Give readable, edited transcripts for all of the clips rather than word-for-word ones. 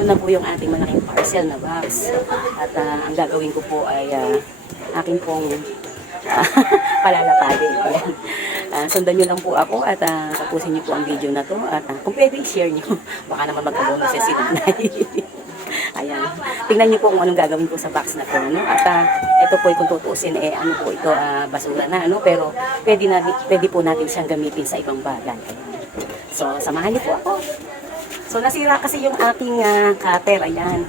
ito na po yung ating malaking parcel na box. At ang gagawin ko po ay akin pong palalapagin. Ayan. Sundan nyo lang po ako at tapusin nyo po ang video na to. At kung pwede, share nyo. Baka naman magkabono siya si nanay. Ayan. Tingnan nyo po kung anong gagawin ko sa box na to. No? At ito po kung tutuusin, ano po ito, basura na. Ano? Pero pwede po natin siyang gamitin sa ibang bagay. Ayan. So, samahan niyo po ako. So, nasira kasi yung aking cutter. Ayan.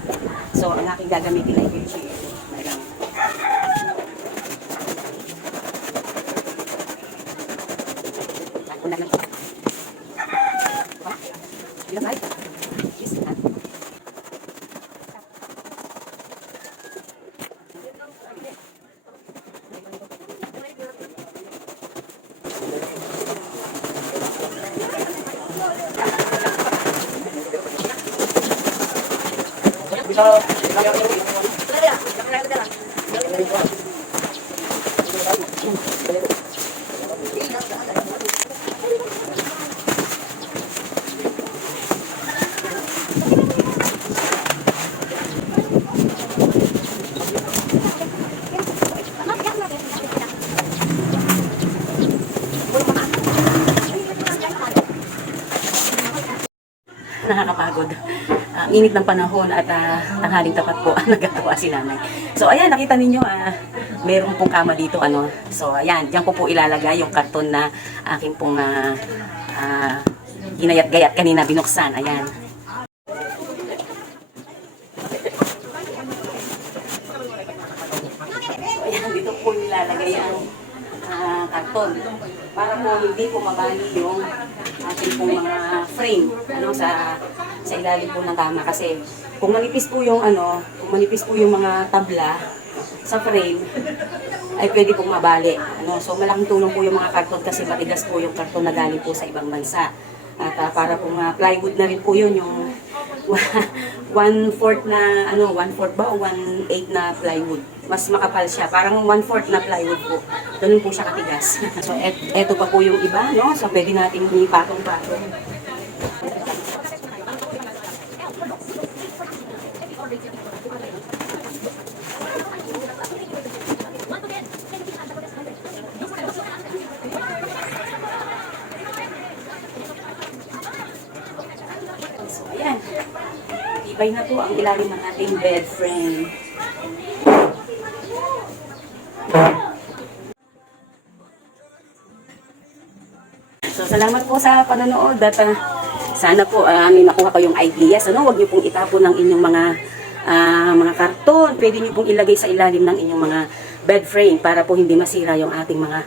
So, ang aking gagamitin ay yung chair. Ayan. Ako na lang. Ilang ay? Yes, ha? Nakakapagod. Init ng panahon at tanghaling tapat po ang nagagawa si nanay. So ayan, nakita ninyo, meron pong kama dito. Ano. So ayan, diyan ko po ilalagay yung karton na aking pong ginayat-gayat kanina, binuksan. Ayan. So ayan, dito po ilalagay ang karton para po hindi po mabali yung ating pong mga frame sa ilalim po ng kama, kasi kung manipis po yung mga tabla sa frame ay pwede pong mabali. So malaking tulong po yung mga karton kasi matigas po yung karton na galing po sa ibang bansa. At para pong plywood na rin po yun, yung 1/4 na 1/4 ba o 1/8 na plywood. Mas makapal siya, parang 1/4 na plywood po. Ganun po siya katigas. So eto pa po yung iba, no? So pwede natin ipatong-patong. So ayan. Ibay na po ang ilalim ng ating bed frame. So, salamat po sa panonood at sana po may nakuha kayong ideas. Huwag niyo pong itapon ng inyong mga karton. Pwede niyo pong ilagay sa ilalim ng inyong mga bed frame para po hindi masira yung ating mga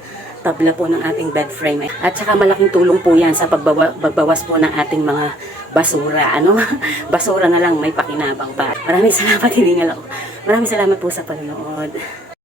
tabla po ng ating bed frame. At saka malaking tulong po yan sa pagbawas po ng ating mga basura. Basura na lang, may pakinabang pa. Maraming salamat, hiningal ako. Maraming salamat po sa panonood.